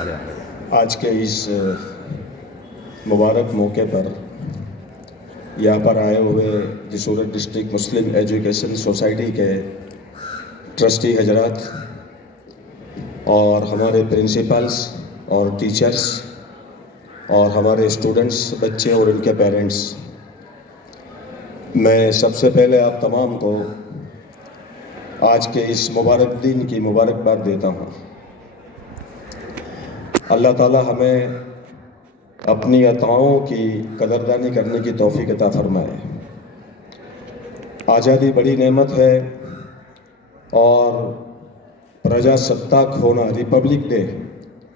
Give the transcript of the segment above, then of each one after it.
आज के इस मुबारक मौके पर यहाँ पर आए हुए सूरत डिस्ट्रिक्ट मुस्लिम एजुकेशन सोसाइटी के ट्रस्टी हजरात और हमारे प्रिंसिपल्स और टीचर्स और हमारे स्टूडेंट्स बच्चे और उनके पेरेंट्स, मैं सबसे पहले आप तमाम को आज के इस मुबारक दिन की मुबारकबाद देता हूँ। अल्लाह ताला हमें अपनी अताओं की कदरदानी करने की तौफीक अता फरमाए। आज़ादी बड़ी नेमत है और प्रजासत्ताक होना, रिपब्लिक डे,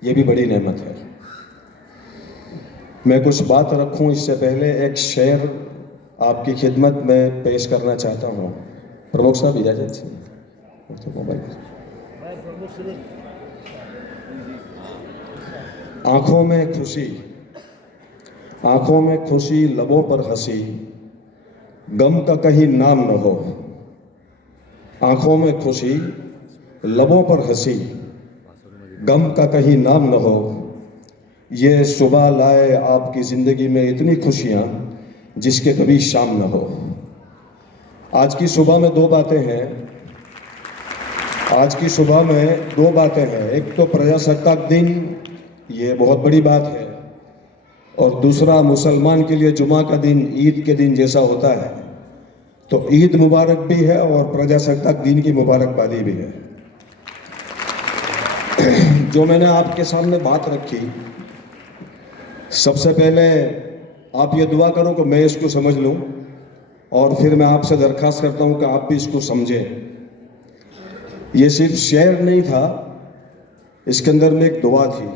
ये भी बड़ी नेमत है। मैं कुछ बात रखूं इससे पहले एक शेर आपकी खिदमत में पेश करना चाहता हूं। प्रमुख साहब इजाज़त से आँखों में खुशी, लबों पर हंसी, गम का कहीं नाम न हो। आँखों में खुशी, लबों पर हंसी, गम का कहीं नाम न हो। ये सुबह लाए आपकी ज़िंदगी में इतनी खुशियाँ जिसके कभी शाम न हो। आज की सुबह में दो बातें हैं। एक तो प्रजासत्ताक दिन, ये बहुत बड़ी बात है, और दूसरा मुसलमान के लिए जुमा का दिन, ईद के दिन जैसा होता है। तो ईद मुबारक भी है और प्रजासत्ताक दिन की मुबारकबादी भी है। जो मैंने आपके सामने बात रखी, सबसे पहले आप ये दुआ करो कि मैं इसको समझ लूं, और फिर मैं आपसे दरख्वास्त करता हूं कि आप भी इसको समझें। ये सिर्फ शेर नहीं था, इसके अंदर में एक दुआ थी।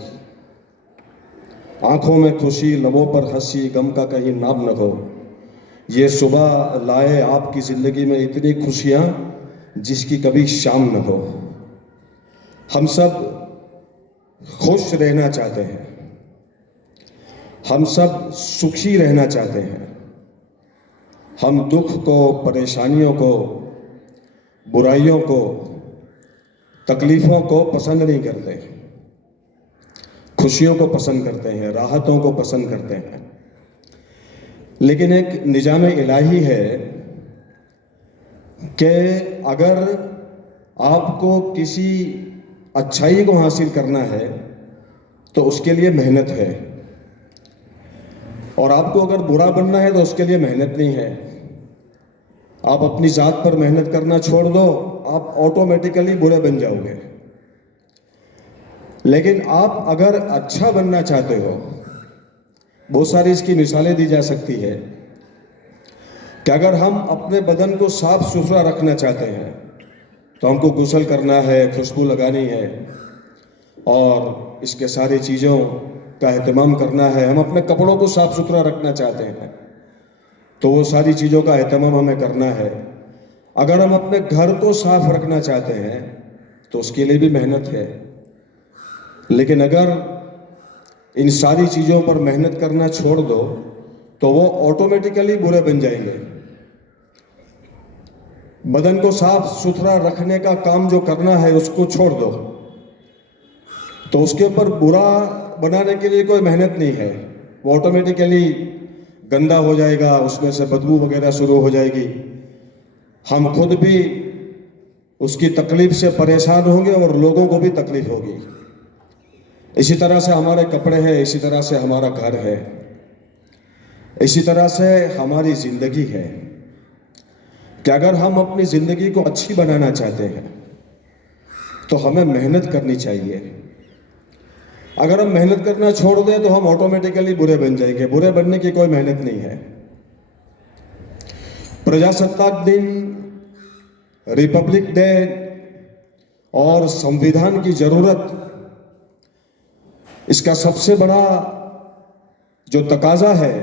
आंखों में खुशी, लबों पर हंसी, गम का कहीं नाम न हो। ये सुबह लाए आपकी ज़िंदगी में इतनी खुशियाँ जिसकी कभी शाम न हो। हम सब खुश रहना चाहते हैं, हम सब सुखी रहना चाहते हैं। हम दुख को, परेशानियों को, बुराइयों को, तकलीफ़ों को पसंद नहीं करते, खुशियों को पसंद करते हैं, राहतों को पसंद करते हैं। लेकिन एक निजाम इलाही है कि अगर आपको किसी अच्छाई को हासिल करना है तो उसके लिए मेहनत है, और आपको अगर बुरा बनना है तो उसके लिए मेहनत नहीं है। आप अपनी ज़ात पर मेहनत करना छोड़ दो, आप ऑटोमेटिकली बुरे बन जाओगे। लेकिन आप अगर अच्छा बनना चाहते हो, बहुत सारी इसकी मिसालें दी जा सकती है कि अगर हम अपने बदन को साफ सुथरा रखना चाहते हैं तो हमको गुस्ल करना है, खुशबू लगानी है, और इसके सारी चीज़ों का एहतमाम करना है। हम अपने कपड़ों को साफ सुथरा रखना चाहते हैं तो वो सारी चीज़ों का एहतमाम हमें करना है। अगर हम अपने घर को साफ रखना चाहते हैं तो उसके लिए भी मेहनत है। लेकिन अगर इन सारी चीज़ों पर मेहनत करना छोड़ दो तो वो ऑटोमेटिकली बुरे बन जाएंगे। बदन को साफ सुथरा रखने का काम जो करना है उसको छोड़ दो तो उसके ऊपर बुरा बनाने के लिए कोई मेहनत नहीं है। वो ऑटोमेटिकली गंदा हो जाएगा, उसमें से बदबू वगैरह शुरू हो जाएगी। हम खुद भी उसकी तकलीफ से परेशान होंगे और लोगों को भी तकलीफ होगी। इसी तरह से हमारे कपड़े हैं, इसी तरह से हमारा घर है, इसी तरह से हमारी ज़िंदगी है कि अगर हम अपनी ज़िंदगी को अच्छी बनाना चाहते हैं तो हमें मेहनत करनी चाहिए। अगर हम मेहनत करना छोड़ दें तो हम ऑटोमेटिकली बुरे बन जाएंगे। बुरे बनने की कोई मेहनत नहीं है। प्रजासत्ताक दिन, रिपब्लिक डे और संविधान की ज़रूरत, इसका सबसे बड़ा जो तकाजा है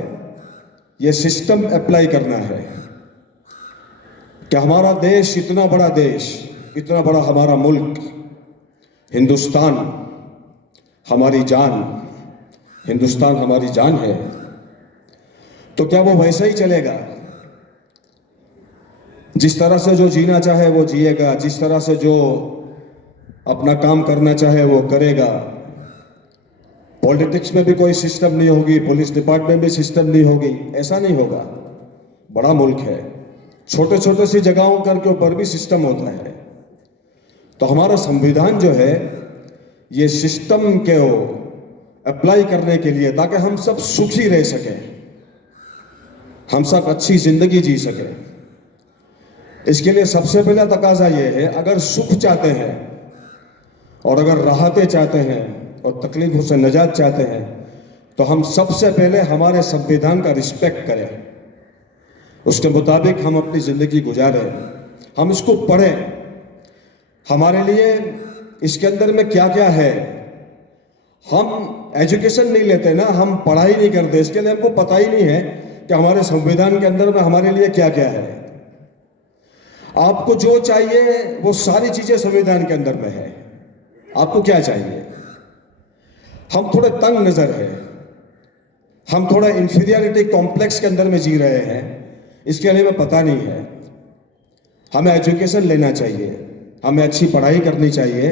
ये सिस्टम अप्लाई करना है कि हमारा देश, इतना बड़ा देश, इतना बड़ा हमारा मुल्क हिंदुस्तान, हमारी जान, हिंदुस्तान हमारी जान है, तो क्या वो वैसे ही चलेगा? जिस तरह से जो जीना चाहे वो जिएगा, जिस तरह से जो अपना काम करना चाहे वो करेगा। पॉलिटिक्स में भी कोई सिस्टम नहीं होगी, पुलिस डिपार्टमेंट में सिस्टम नहीं होगी, ऐसा नहीं होगा। बड़ा मुल्क है, छोटे छोटे सी जगहों करके ऊपर भी सिस्टम होता है। तो हमारा संविधान जो है ये सिस्टम को अप्लाई करने के लिए, ताकि हम सब सुखी रह सकें, हम सब अच्छी जिंदगी जी सकें। इसके लिए सबसे पहला तकाजा ये है, अगर सुख चाहते हैं और अगर राहतें चाहते हैं और तकलीफों से निजात चाहते हैं, तो हम सबसे पहले हमारे संविधान का रिस्पेक्ट करें, उसके मुताबिक हम अपनी ज़िंदगी गुजारें, हम इसको पढ़ें। हमारे लिए इसके अंदर में क्या क्या है, हम एजुकेशन नहीं लेते ना, हम पढ़ाई नहीं करते, इसके लिए हमको पता ही नहीं है कि हमारे संविधान के अंदर में हमारे लिए क्या क्या है। आपको जो चाहिए वो सारी चीज़ें संविधान के अंदर में है। आपको क्या चाहिए? हम थोड़े तंग नज़र है, हम थोड़ा इंफीरियरिटी कॉम्प्लेक्स के अंदर में जी रहे हैं, इसके लिए हमें पता नहीं है। हमें एजुकेशन लेना चाहिए, हमें अच्छी पढ़ाई करनी चाहिए,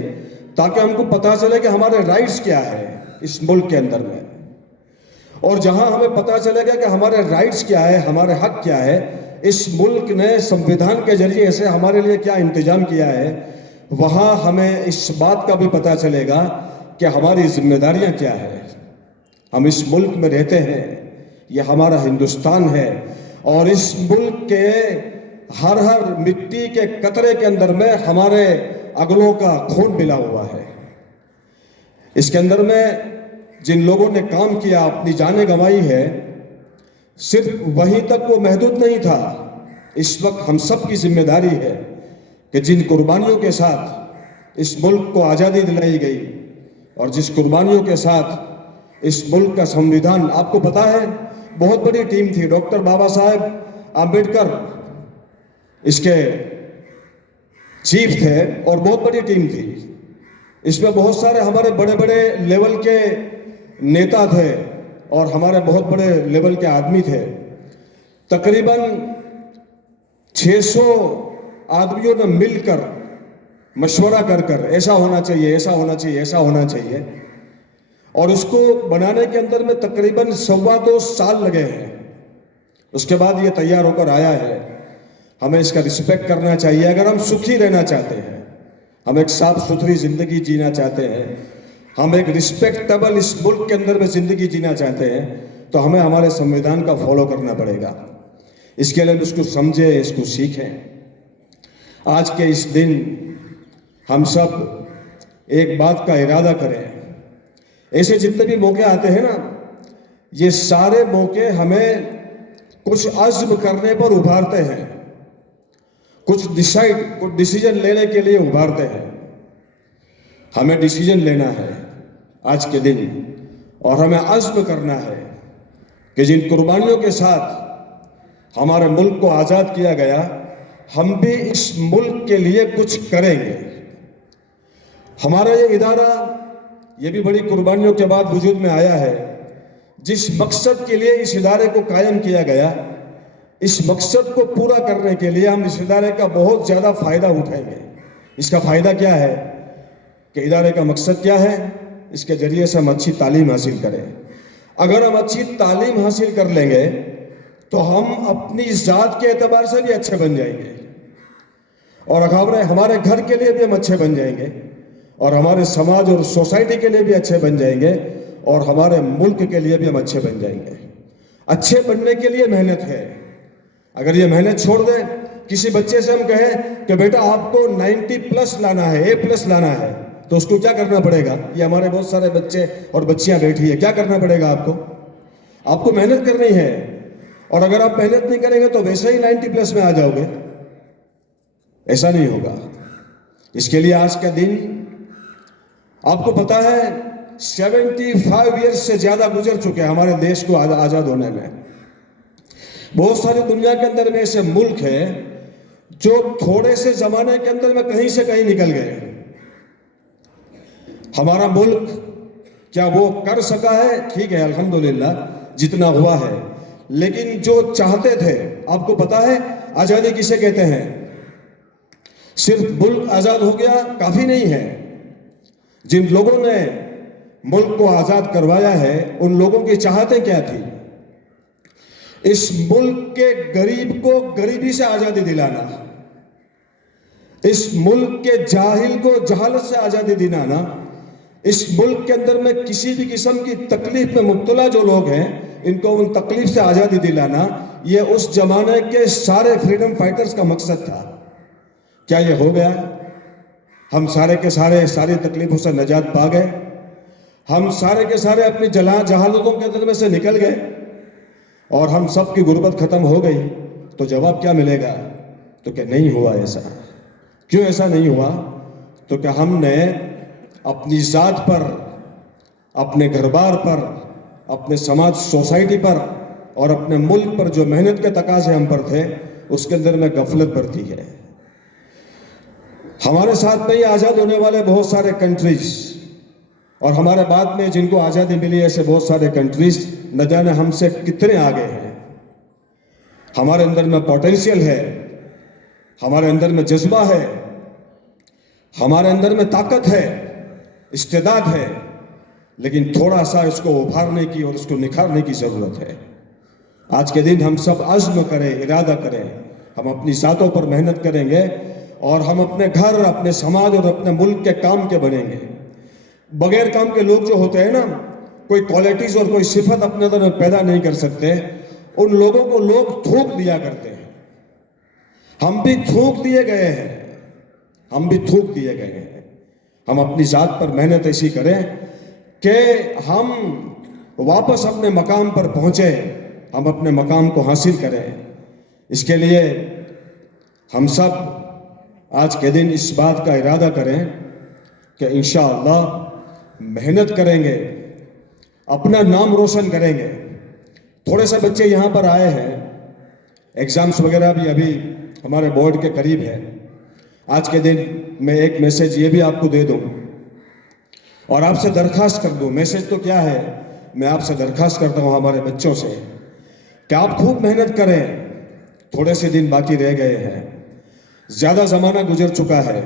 ताकि हमको पता चले कि हमारे राइट्स क्या है इस मुल्क के अंदर में। और जहां हमें पता चलेगा कि हमारे राइट्स क्या है, हमारे हक क्या है, इस मुल्क ने संविधान के जरिए से हमारे लिए क्या इंतजाम किया है, वहां हमें इस बात का भी पता चलेगा कि हमारी जिम्मेदारियां क्या है। हम इस मुल्क में रहते हैं, ये हमारा हिंदुस्तान है, और इस मुल्क के हर हर मिट्टी के कतरे के अंदर में हमारे अगलों का खून मिला हुआ है। इसके अंदर में जिन लोगों ने काम किया, अपनी जानें गंवाई है, सिर्फ वहीं तक वो महदूद नहीं था। इस वक्त हम सब की जिम्मेदारी है कि जिन कुर्बानियों के साथ इस मुल्क को आज़ादी दिलाई गई और जिस कुर्बानियों के साथ इस मुल्क का संविधान, आपको पता है बहुत बड़ी टीम थी, डॉक्टर बाबा साहेब आम्बेडकर इसके चीफ थे और बहुत बड़ी टीम थी। इसमें बहुत सारे हमारे बड़े बड़े लेवल के नेता थे और हमारे बहुत बड़े लेवल के आदमी थे। तकरीबन 600 आदमियों ने मिलकर मशवरा कर ऐसा होना चाहिए, ऐसा होना चाहिए, ऐसा होना चाहिए, और उसको बनाने के अंदर में तकरीबन 2.25 साल लगे हैं। उसके बाद ये तैयार होकर आया है। हमें इसका रिस्पेक्ट करना चाहिए। अगर हम सुखी रहना चाहते हैं, हम एक साफ सुथरी ज़िंदगी जीना चाहते हैं, हम एक रिस्पेक्टेबल इस मुल्क के अंदर में ज़िंदगी जीना चाहते हैं, तो हमें हमारे संविधान का फॉलो करना पड़ेगा। इसके लिए इसको समझें, इसको सीखें। आज के इस दिन हम सब एक बात का इरादा करें। ऐसे जितने भी मौके आते हैं ना, ये सारे मौके हमें कुछ अज़्म करने पर उभारते हैं, कुछ डिसीजन लेने के लिए उभारते हैं। हमें डिसीजन लेना है आज के दिन, और हमें अज़्म करना है कि जिन कुर्बानियों के साथ हमारे मुल्क को आज़ाद किया गया, हम भी इस मुल्क के लिए कुछ करेंगे। हमारा ये इदारा, ये भी बड़ी कुर्बानियों के बाद वजूद में आया है। जिस मकसद के लिए इस इदारे को कायम किया गया, इस मकसद को पूरा करने के लिए हम इस इदारे का बहुत ज़्यादा फ़ायदा उठाएंगे। इसका फ़ायदा क्या है कि इदारे का मकसद क्या है? इसके ज़रिए से हम अच्छी तालीम हासिल करें। अगर हम अच्छी तालीम हासिल कर लेंगे तो हम अपनी ज़ात के एतबार से भी अच्छे बन जाएंगे, और हमारे घर के लिए भी हम अच्छे बन जाएंगे, और हमारे समाज और सोसाइटी के लिए भी अच्छे बन जाएंगे, और हमारे मुल्क के लिए भी हम अच्छे बन जाएंगे। अच्छे बनने के लिए मेहनत है। अगर ये मेहनत छोड़ दें, किसी बच्चे से हम कहें कि बेटा आपको 90+ लाना है, A+ लाना है, तो उसको क्या करना पड़ेगा? ये हमारे बहुत सारे बच्चे और बच्चियां बैठी है, क्या करना पड़ेगा आपको? आपको मेहनत करनी है, और अगर आप मेहनत नहीं करेंगे तो वैसे ही 90+ में आ जाओगे। ऐसा नहीं होगा। इसके लिए आज का दिन, आपको पता है 75 ईयर्स से ज़्यादा गुजर चुके हैं हमारे देश को आज़ाद होने में। बहुत सारी दुनिया के अंदर में ऐसे मुल्क हैं जो थोड़े से ज़माने के अंदर में कहीं से कहीं निकल गए। हमारा मुल्क क्या वो कर सका है? ठीक है, अल्हम्दुलिल्लाह जितना हुआ है, लेकिन जो चाहते थे, आपको पता है आज़ादी किसे कहते हैं? सिर्फ मुल्क आज़ाद हो गया काफ़ी नहीं है। जिन लोगों ने मुल्क को आज़ाद करवाया है, उन लोगों की चाहतें क्या थी? इस मुल्क के गरीब को गरीबी से आज़ादी दिलाना, इस मुल्क के जाहिल को जहालत से आज़ादी दिलाना, इस मुल्क के अंदर में किसी भी किस्म की तकलीफ में मुब्तला जो लोग हैं इनको उन तकलीफ से आज़ादी दिलाना, ये उस जमाने के सारे फ्रीडम फाइटर्स का मकसद था। क्या ये हो गया? हम सारे के सारे सारी तकलीफों से निजात पा गए? हम सारे के सारे अपनी जहालतों के अंदर में से निकल गए और हम सब की गुर्बत खत्म हो गई? तो जवाब क्या मिलेगा? तो क्या नहीं हुआ ऐसा? क्यों ऐसा नहीं हुआ? तो क्या हमने अपनी ज़ात पर, अपने घर-बार पर, अपने समाज सोसाइटी पर और अपने मुल्क पर जो मेहनत के तकाज़े हम पर थे उसके अंदर में गफलत बरती है? हमारे साथ में ये आज़ाद होने वाले बहुत सारे कंट्रीज और हमारे बाद में जिनको आज़ादी मिली ऐसे बहुत सारे कंट्रीज न जाने हमसे कितने आगे हैं। हमारे अंदर में पोटेंशियल है, हमारे अंदर में जज्बा है, हमारे अंदर में ताकत है, इस्तेदाद है, लेकिन थोड़ा सा इसको उभारने की और इसको निखारने की ज़रूरत है। आज के दिन हम सब अज़्म करें, इरादा करें, हम अपनी ज़ातों पर मेहनत करेंगे और हम अपने घर, अपने समाज और अपने मुल्क के काम के बनेंगे। बगैर काम के लोग जो होते हैं ना, कोई क्वालिटीज़ और कोई सिफत अपने अंदर पैदा नहीं कर सकते, उन लोगों को लोग थूक दिया करते हैं। हम भी थूक दिए गए हैं, हम भी थूक दिए गए हैं। हम अपनी ज़ात पर मेहनत ऐसी करें कि हम वापस अपने मकाम पर पहुँचे, हम अपने मकाम को हासिल करें। इसके लिए हम सब आज के दिन इस बात का इरादा करें कि इंशाअल्लाह मेहनत करेंगे, अपना नाम रोशन करेंगे। थोड़े से बच्चे यहाँ पर आए हैं, एग्ज़ाम्स वगैरह भी अभी हमारे बोर्ड के करीब है। आज के दिन मैं एक मैसेज ये भी आपको दे दूँ और आपसे दरख्वास्त कर दूँ। मैसेज तो क्या है, मैं आपसे दरख्वास्त करता हूँ हमारे बच्चों से कि आप खूब मेहनत करें। थोड़े से दिन बाकी रह गए हैं, ज़्यादा ज़माना गुजर चुका है।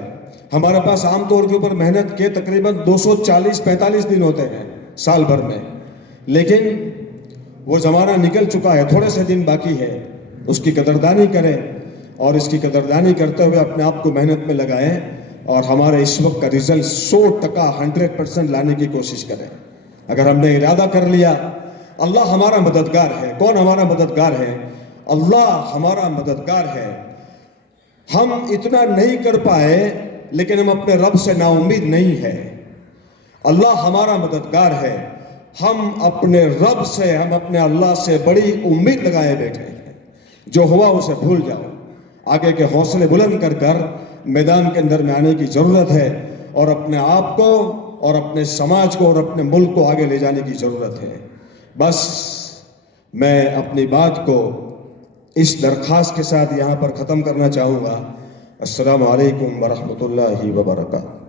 हमारे पास आमतौर के ऊपर मेहनत के तकरीबन 240-45 दिन होते हैं साल भर में, लेकिन वो ज़माना निकल चुका है। थोड़े से दिन बाकी है, उसकी कदरदानी करें और इसकी कदरदानी करते हुए अपने आप को मेहनत में लगाएं और हमारे इस वक्त का रिजल्ट 100% 100% लाने की कोशिश करें। अगर हमने इरादा कर लिया, अल्लाह हमारा मददगार है। कौन हमारा मददगार है? अल्लाह हमारा मददगार है। हम इतना नहीं कर पाए, लेकिन हम अपने रब से नाउम्मीद नहीं है। अल्लाह हमारा मददगार है। हम अपने रब से, हम अपने अल्लाह से बड़ी उम्मीद लगाए बैठे हैं। जो हुआ उसे भूल जाओ, आगे के हौसले बुलंद कर कर मैदान के अंदर में आने की ज़रूरत है और अपने आप को और अपने समाज को और अपने मुल्क को आगे ले जाने की ज़रूरत है। बस मैं अपनी बात को इस दरख्वास्त के साथ यहाँ पर ख़त्म करना चाहूँगा। अस्सलामु अलैकुम वरहमतुल्लाहि वबरकातुहू।